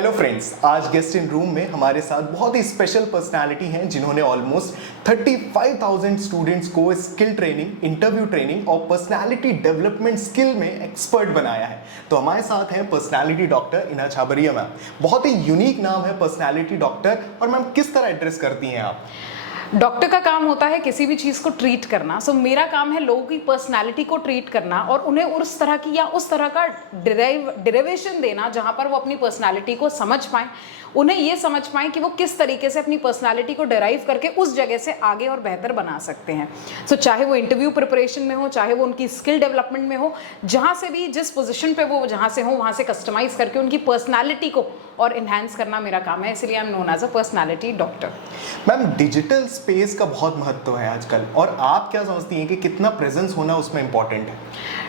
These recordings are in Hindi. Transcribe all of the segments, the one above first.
हेलो फ्रेंड्स, आज गेस्ट इन रूम में हमारे साथ बहुत ही स्पेशल पर्सनालिटी हैं जिन्होंने ऑलमोस्ट 35,000 स्टूडेंट्स को स्किल ट्रेनिंग, इंटरव्यू ट्रेनिंग और पर्सनालिटी डेवलपमेंट स्किल में एक्सपर्ट बनाया है। तो हमारे साथ हैं पर्सनालिटी डॉक्टर इना छाबरिया मैम। बहुत ही यूनिक नाम है पर्सनालिटी डॉक्टर। और मैम किस तरह एड्रेस करती हैं आप? डॉक्टर का काम होता है किसी भी चीज़ को ट्रीट करना। सो मेरा काम है लोगों की पर्सनालिटी को ट्रीट करना और उन्हें उस तरह की या उस तरह का डिराइवेशन देना जहाँ पर वो अपनी पर्सनालिटी को समझ पाएं, उन्हें ये समझ पाएं कि वो किस तरीके से अपनी पर्सनालिटी को डिराइव करके उस जगह से आगे और बेहतर बना सकते हैं। सो चाहे वो इंटरव्यू प्रिपरेशन में हो, चाहे वो उनकी स्किल डेवलपमेंट में हो, जहाँ से भी जिस पोजीशन पे वो जहाँ से हो वहाँ से कस्टमाइज करके उनकी पर्सनालिटी को और इन्हांस करना मेरा काम है। इसलिए I am known as a personality doctor. Ma'am, digital space का बहुत महत्व है आजकल, और आप क्या समझती हैं कि कितना प्रेजेंस होना उसमें इंपॉर्टेंट है?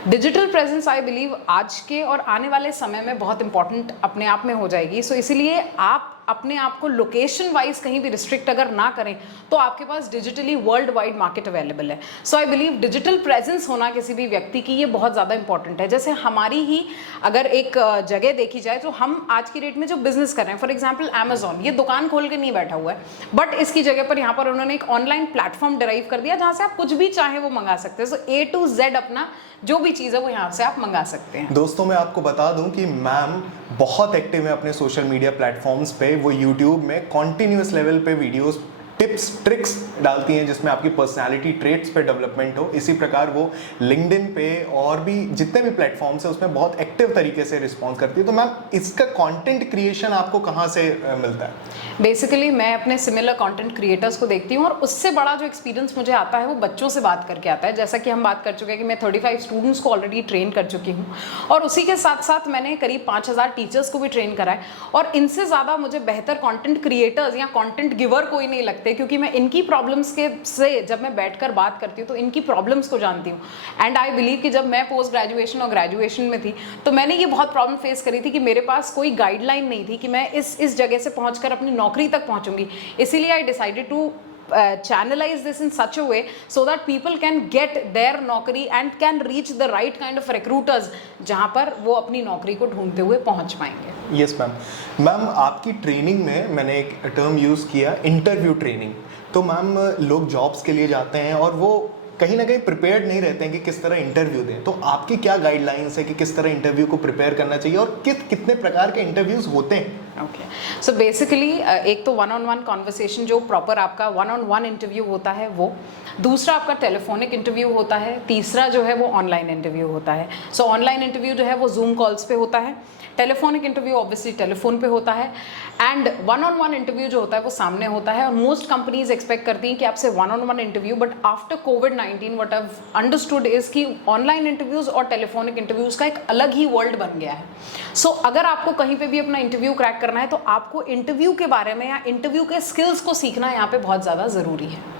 डिजिटल प्रेजेंस आई बिलीव आज के और आने वाले समय में बहुत इंपॉर्टेंट अपने आप में हो जाएगी। सो इसीलिए आप अपने आप को लोकेशन वाइज कहीं भी रिस्ट्रिक्ट अगर ना करें तो आपके पास digitally world wide market available है। So I believe digital presence होना किसी भी व्यक्ति की ये बहुत ज़्यादा इंपॉर्टेंट है। जैसे हमारी ही अगर एक जगह देखी जाए तो हम आज की डेट में जो बिजनेस कर रहे हैं, फॉर एग्जाम्पल अमेजॉन, ये दुकान खोल के नहीं बैठा हुआ है, बट इसकी जगह पर यहाँ पर उन्होंने एक ऑनलाइन प्लेटफॉर्म डिराइव कर दिया जहाँ से आप कुछ भी चाहे वो मंगा सकते हैं। सो A to Z अपना जो भी चीज़ है वो यहाँ से आप मंगा सकते हैं। दोस्तों, मैं आपको बता दूं कि मैम बहुत एक्टिव है अपने सोशल मीडिया प्लेटफॉर्म्स पे। वो यूट्यूब में कॉन्टिन्यूस लेवल पे वीडियोस, टिप्स, ट्रिक्स डालती हैं जिसमें आपकी पर्सनालिटी ट्रेट्स पे डेवलपमेंट हो। इसी प्रकार वो लिंक्डइन पे और भी जितने भी प्लेटफॉर्म्स हैं उसमें बहुत एक्टिव तरीके से रिस्पॉन्स करती है। तो मैम, इसका कंटेंट क्रिएशन आपको कहाँ से मिलता है? बेसिकली मैं अपने सिमिलर कंटेंट क्रिएटर्स को देखती हूँ और उससे बड़ा जो एक्सपीरियंस मुझे आता है वो बच्चों से बात करके आता है। जैसा कि हम बात कर चुके हैं कि मैं 35 स्टूडेंट्स को ऑलरेडी ट्रेन कर चुकी हूँ और उसी के साथ साथ मैंने करीब 5,000 टीचर्स को भी ट्रेन करा है। और इनसे ज़्यादा मुझे बेहतर कंटेंट क्रिएटर्स या कंटेंट गिवर कोई नहीं लगते, क्योंकि मैं इनकी प्रॉब्लम्स के से जब मैं बैठकर बात करती हूँ तो इनकी प्रॉब्लम्स को जानती हूँ। एंड आई बिलीव कि जब मैं पोस्ट ग्रेजुएशन और ग्रेजुएशन में थी तो मैंने ये बहुत प्रॉब्लम फेस करी थी कि मेरे पास कोई गाइडलाइन नहीं थी कि मैं इस जगह से पहुंचकर अपनी नौकरी तक पहुंचूंगी। इसीलिए I decided to channelize this in such a way so that people can get their नौकरी and can reach the right kind of recruiters जहाँ पर वो अपनी नौकरी को ढूंढते हुए पहुंच पाएंगे। Yes ma'am. मैम, आपकी ट्रेनिंग में मैंने एक टर्म यूज़ किया, इंटरव्यू ट्रेनिंग। तो मैम, लोग जॉब्स के लिए जाते हैं और वो कहीं ना कहीं प्रिपेयर्ड नहीं रहते हैं कि किस तरह इंटरव्यू दें। तो आपकी क्या गाइडलाइंस है कि किस तरह इंटरव्यू को प्रिपेयर करना चाहिए और कितने प्रकार के इंटरव्यूज होते हैं? ओके, सो बेसिकली एक तो 1-on-1 कॉन्वर्सेशन जो प्रॉपर आपका 1-on-1 इंटरव्यू होता है वो, दूसरा आपका टेलीफोनिक इंटरव्यू होता है, तीसरा जो है वो ऑनलाइन इंटरव्यू होता है। सो ऑनलाइन इंटरव्यू जो है वो जूम कॉल्स पे होता है, टेलीफोनिक इंटरव्यू ऑब्वियसली टेलीफोन पे होता है, एंड 1-on-1 इंटरव्यू जो होता है वो सामने होता है। और मोस्ट कंपनीज एक्सपेक्ट करती हैं कि आपसे 1-on-1 interview, but after covid what I have understood is कि ऑनलाइन इंटरव्यूज और टेलीफोनिक इंटरव्यूज का एक अलग ही वर्ल्ड बन गया है। सो अगर आपको कहीं पे भी अपना इंटरव्यू क्रैक करना है तो आपको इंटरव्यू के बारे में या इंटरव्यू के स्किल्स को सीखना यहाँ पे बहुत ज़्यादा ज़रूरी है।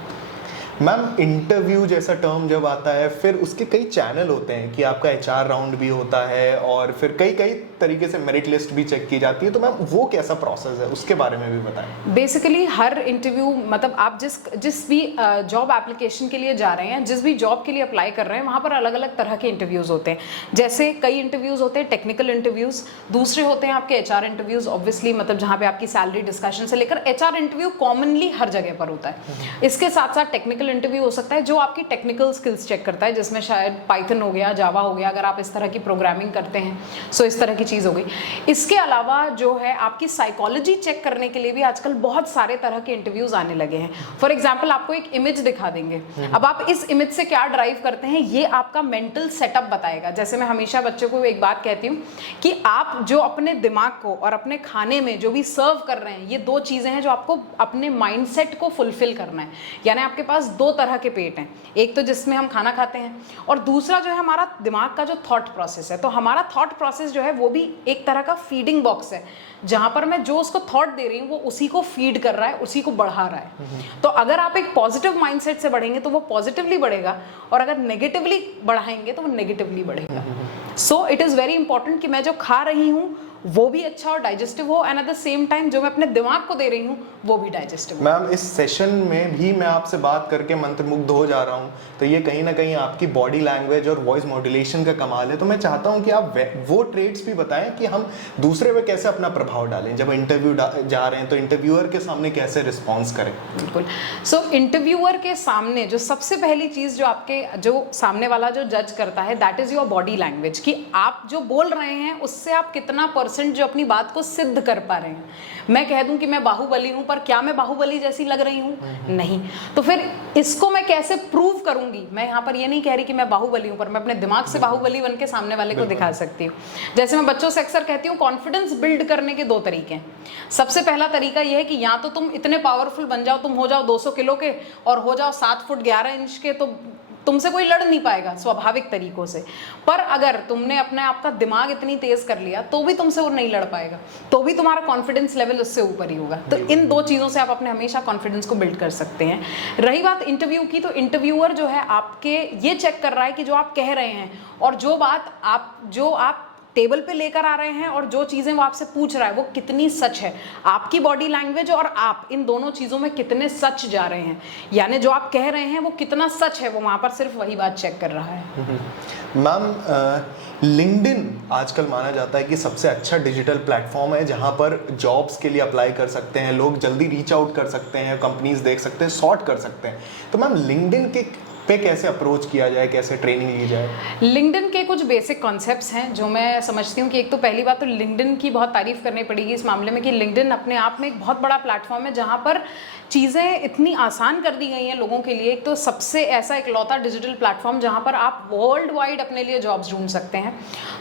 मैम, इंटरव्यू जैसा टर्म जब आता है फिर उसके कई चैनल होते हैं कि आपका HR राउंड भी होता है और फिर कई तरीके से मेरिट लिस्ट भी चेक की जाती है। तो मैम, वो कैसा प्रोसेस है, उसके बारे में भी बताएं। बेसिकली हर इंटरव्यू, मतलब आप जिस भी जॉब एप्लीकेशन के लिए जा रहे हैं, जिस भी जॉब के लिए अप्लाई कर रहे हैं, वहाँ पर अलग अलग तरह के इंटरव्यूज होते हैं। जैसे कई इंटरव्यूज होते हैं टेक्निकल इंटरव्यूज, दूसरे होते हैं आपके HR इंटरव्यूज, ऑब्वियसली मतलब जहाँ पे आपकी सैलरी डिस्कशन से लेकर HR इंटरव्यू कॉमनली हर जगह पर होता है। इसके साथ साथ टेक्निकल इंटरव्यू हो सकता है जो आपकी टेक्निकल स्किल्स चेक करता है, जिसमें शायद पाइथन हो गया, जावा हो गया, अगर आप इस तरह की प्रोग्रामिंग करते हैं। सो इस तरह की चीज़ हो गई। इसके अलावा जो है आपकी साइकोलॉजी चेक करने के लिए भी आजकल बहुत सारे तरह के इंटरव्यूज आने लगे हैं। फॉर एग्जाम्पल आपको एक इमेज दिखा देंगे, अब आप इस इमेज से क्या ड्राइव करते हैं ये आपका मेंटल सेटअप बताएगा। जैसे मैं हमेशा बच्चों को एक बात कहती हूँ कि आप जो अपने दिमाग को और अपने खाने में जो भी सर्व कर रहे हैं, ये दो चीज़ें हैं जो आपको अपने माइंडसेट को फुलफिल करना है। यानी आपके पास दो तरह के पेट हैं, एक तो जिसमें हम खाना खाते हैं और दूसरा जो है हमारा दिमाग का जो थॉट प्रोसेस है। तो हमारा थॉट प्रोसेस जो है वो भी एक तरह का फीडिंग बॉक्स है, जहां पर मैं जो उसको थॉट दे रही हूँ वो उसी को फीड कर रहा है, उसी को बढ़ा रहा है। तो अगर आप एक पॉजिटिव माइंडसेट से बढ़ेंगे तो वो पॉजिटिवली बढ़ेगा, और अगर नेगेटिवली बढ़ाएंगे तो वो नेगेटिवली बढ़ेगा। So it is very important कि मैं जो खा रही हूँ वो भी अच्छा और डाइजेस्टिव हो, and at the same time जो मैं अपने दिमाग को दे रही हूँ वो भी डाइजेस्टिव हो। मैम, इस सेशन में भी मैं आपसे बात करके मंत्रमुग्ध हो जा रहा हूँ, तो ये कहीं ना कहीं आपकी बॉडी लैंग्वेज और वॉइस मॉड्यूलेशन का कमाल है। तो मैं चाहता हूँ कि आप वो ट्रेड्स भी बताएं कि हम दूसरे पे कैसे अपना प्रभाव डालें, जब इंटरव्यू जा रहे हैं तो इंटरव्यूअर के सामने कैसे रिस्पॉन्स करें। बिल्कुल। सो इंटरव्यूअर के सामने जो सबसे पहली चीज़ जो आपके जो सामने वाला जो जज करता है, that is your body language, कि आप जो बोल रहे हैं उससे आप कितना % जो अपनी बात को सिद्ध कर पा रहे हैं। मैं कह दूं कि मैं बाहुबली हूं, पर क्या मैं बाहुबली जैसी लग रही हूं? नहीं। तो फिर इसको मैं कैसे प्रूव करूंगी? मैं यहाँ पर ये नहीं कह रही कि मैं बाहुबली हूं, पर मैं अपने दिमाग से बाहुबली बन के सामने वाले को दिखा सकती हूँ। जैसे मैं बच्चों से अक्सर कहती हूँ, कॉन्फिडेंस बिल्ड करने के 2 तरीके हैं। सबसे पहला तरीका यह है कि या तो तुम इतने पावरफुल बन जाओ, तुम हो जाओ 200 किलो के और हो जाओ 7 फुट 11 इंच के, तो तुमसे कोई लड़ नहीं पाएगा स्वाभाविक तरीकों से। पर अगर तुमने अपने आप का दिमाग इतनी तेज कर लिया तो भी तुमसे वो नहीं लड़ पाएगा, तो भी तुम्हारा कॉन्फिडेंस लेवल उससे ऊपर ही होगा। तो इन 2 चीज़ों से आप अपने हमेशा कॉन्फिडेंस को बिल्ड कर सकते हैं। रही बात इंटरव्यू की, तो इंटरव्यूअर जो है आपके ये चेक कर रहा है कि जो आप कह रहे हैं और जो बात आप टेबल पे लेकर आ रहे हैं और जो चीज़ें वो आपसे पूछ रहा है वो कितनी सच है। आपकी बॉडी लैंग्वेज और आप इन दोनों चीज़ों में कितने सच जा रहे हैं, यानी जो आप कह रहे हैं वो कितना सच है, वो वहाँ पर सिर्फ वही बात चेक कर रहा है। मैम, लिंक्डइन आजकल माना जाता है कि सबसे अच्छा डिजिटल प्लेटफॉर्म है जहाँ पर जॉब्स के लिए अप्लाई कर सकते हैं लोग, जल्दी रीच आउट कर सकते हैं, कंपनीज देख सकते हैं, सॉर्ट कर सकते हैं। तो मैम, लिंक्डइन के पे कैसे अप्रोच किया जाए, कैसे ट्रेनिंग ली जाए? लिंक्डइन के कुछ बेसिक कॉन्सेप्ट्स हैं जो मैं समझती हूँ कि एक तो पहली बात तो लिंक्डइन की बहुत तारीफ करनी पड़ेगी इस मामले में कि लिंक्डइन अपने आप में एक बहुत बड़ा प्लेटफॉर्म है जहाँ पर चीज़ें इतनी आसान कर दी गई हैं लोगों के लिए। एक तो सबसे ऐसा इकलौता डिजिटल प्लेटफॉर्म जहाँ पर आप वर्ल्ड वाइड अपने लिए जॉब्स ढूंढ सकते हैं।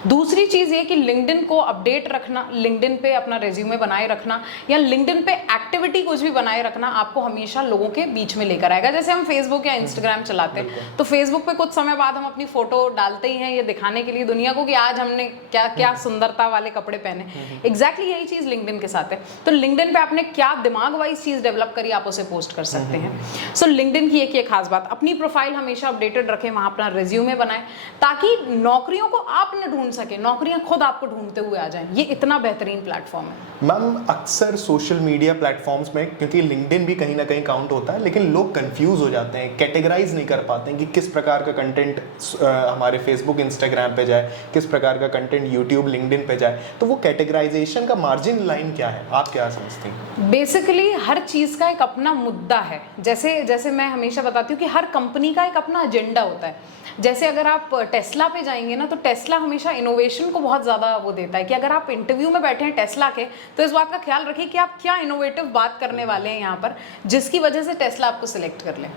दूसरी चीज़ ये कि लिंक्डइन को अपडेट रखना, लिंक्डइन पे अपना रेज्यूमे बनाए रखना या लिंक्डइन पे एक्टिविटी कुछ भी बनाए रखना आपको हमेशा लोगों के बीच में लेकर आएगा। जैसे हम फेसबुक या इंस्टाग्राम चलाते हैं तो फेसबुक पे कुछ समय बाद हम अपनी फोटो डालते ही हैं ये दिखाने के लिए दुनिया को कि आज हमने क्या क्या सुंदरता वाले कपड़े पहने। एग्जैक्टली यही चीज़ लिंक्डइन के साथ है। तो लिंक्डइन पे आपने क्या दिमाग वाइज चीज़ डेवलप करी, आप उसे पोस्ट कर सकते हैं। सो लिंक्डइन की एक ये खास बात, अपनी प्रोफाइल हमेशा अपडेटेड रखें, वहाँ अपना रेज्यूमे बनाएं ताकि नौकरियों को आप न ढूंढ सके, नौकरियां खुद आपको ढूंढते हुए आ जाएं। ये इतना बेहतरीन प्लेटफॉर्म है। मैम, अक्सर सोशल मीडिया प्लेटफॉर्म्स में, क्योंकि लिंक्डइन भी कहीं ना कहीं काउंट होता है, लेकिन लोग कंफ्यूज हो जाते हैं, कैटेगराइज नहीं कर पाते हैं कि किस प्रकार का कंटेंट हमारे फेसबुक इंस्टाग्राम पे जाए, किस प्रकार का कंटेंट यूट्यूब लिंक्डइन पे जाए। तो वो कैटेगराइजेशन का मार्जिन लाइन क्या है, आप क्या समझते हैं? बेसिकली हर चीज़ का एक अपना मुद्दा है। जैसे मैं हमेशा बताती हूँ कि हर कंपनी का एक अपना एजेंडा होता है। जैसे अगर आप टेस्ला पे जाएंगे ना, तो टेस्ला हमेशा इनोवेशन को बहुत ज़्यादा वो देता है कि अगर आप इंटरव्यू में बैठे हैं टेस्ला के, तो इस बात का ख्याल रखिए कि आप क्या इनोवेटिव बात करने वाले हैं यहाँ पर, जिसकी वजह से टेस्ला आपको सिलेक्ट कर ले।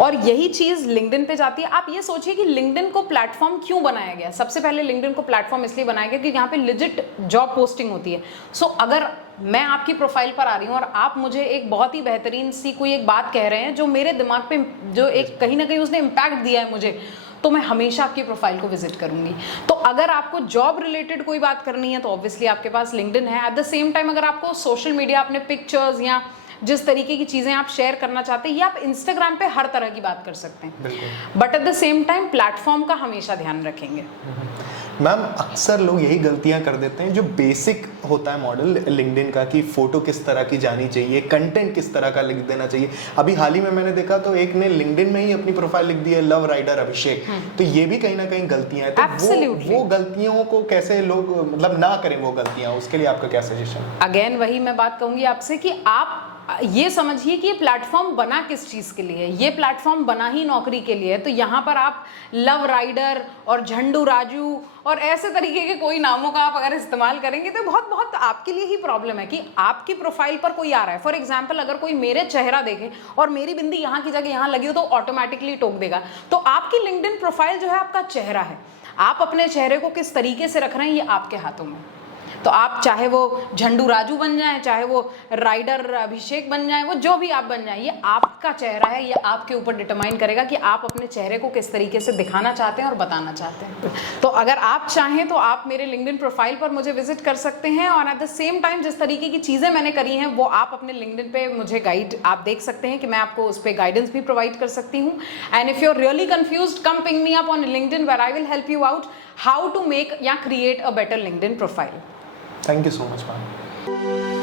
और यही चीज़ लिंक्डइन पे जाती है। आप ये सोचिए कि लिंक्डइन को प्लेटफॉर्म क्यों बनाया गया। सबसे पहले लिंक्डइन को प्लेटफॉर्म इसलिए बनाया गया कि यहाँ पे लिजिट जॉब पोस्टिंग होती है। सो अगर मैं आपकी प्रोफाइल पर आ रही हूँ और आप मुझे एक बहुत ही बेहतरीन सी कोई एक बात कह रहे हैं जो मेरे दिमाग पे जो एक कहीं ना कहीं उसने इम्पैक्ट दिया है मुझे, तो मैं हमेशा आपकी प्रोफाइल को विजिट करूंगी। तो अगर आपको जॉब रिलेटेड कोई बात करनी है तो ऑब्वियसली आपके पास लिंक्डइन है। एट द सेम टाइम अगर आपको सोशल मीडिया अपने पिक्चर्स या जिस तरीके की चीज़ें आप शेयर करना चाहते हैं, ये आप इंस्टाग्राम पे हर तरह की बात कर सकते हैं, but at the same time platform का हमेशा ध्यान रखेंगे। मैम, अक्सर लोग यही गलतियां कर देते हैं जो बेसिक होता है मॉडल लिंक्डइन का, कि फोटो किस तरह की जानी चाहिए, कंटेंट किस तरह का लिख देना चाहिए। अभी हाल ही में मैंने देखा तो एक ने लिंक्डइन में ही अपनी प्रोफाइल लिख दी है, लव राइडर अभिषेक। तो ये भी कहीं ना कहीं गलतियां हैं। तो वो गलतियों को कैसे लोग मतलब ना करें वो गलतियां, उसके लिए आपका क्या सजेशन? अगेन वही मैं बात कहूंगी आपसे कि आप ये समझिए कि ये प्लेटफॉर्म बना किस चीज़ के लिए है। ये प्लेटफॉर्म बना ही नौकरी के लिए है। तो यहाँ पर आप लव राइडर और झंडू राजू और ऐसे तरीके के कोई नामों का आप अगर इस्तेमाल करेंगे तो बहुत आपके लिए ही प्रॉब्लम है कि आपकी प्रोफाइल पर कोई आ रहा है। फॉर एग्जाम्पल, अगर कोई मेरे चेहरा देखे और मेरी बिंदी यहाँ की जगह यहाँ लगी हो तो ऑटोमेटिकली टोक देगा। तो आपकी लिंक्डइन प्रोफाइल जो है आपका चेहरा है। आप अपने चेहरे को किस तरीके से रख रहे हैं ये आपके हाथों में। तो आप चाहे वो झंडू राजू बन जाए, चाहे वो राइडर अभिषेक बन जाए, वो जो भी आप बन जाए, ये आपका चेहरा है। ये आपके ऊपर डिटरमाइन करेगा कि आप अपने चेहरे को किस तरीके से दिखाना चाहते हैं और बताना चाहते हैं। तो अगर आप चाहें तो आप मेरे लिंक्डइन प्रोफाइल पर मुझे विजिट कर सकते हैं और एट द सेम टाइम जिस तरीके की चीज़ें मैंने करी हैं वो आप अपने लिंक्डइन पे मुझे गाइड आप देख सकते हैं कि मैं आपको उस पर गाइडेंस भी प्रोवाइड कर सकती हूँ। And if you are really confused, come ping me up on LinkedIn where I will help you out how to make या create a better LinkedIn profile. Thank you so much ma'am.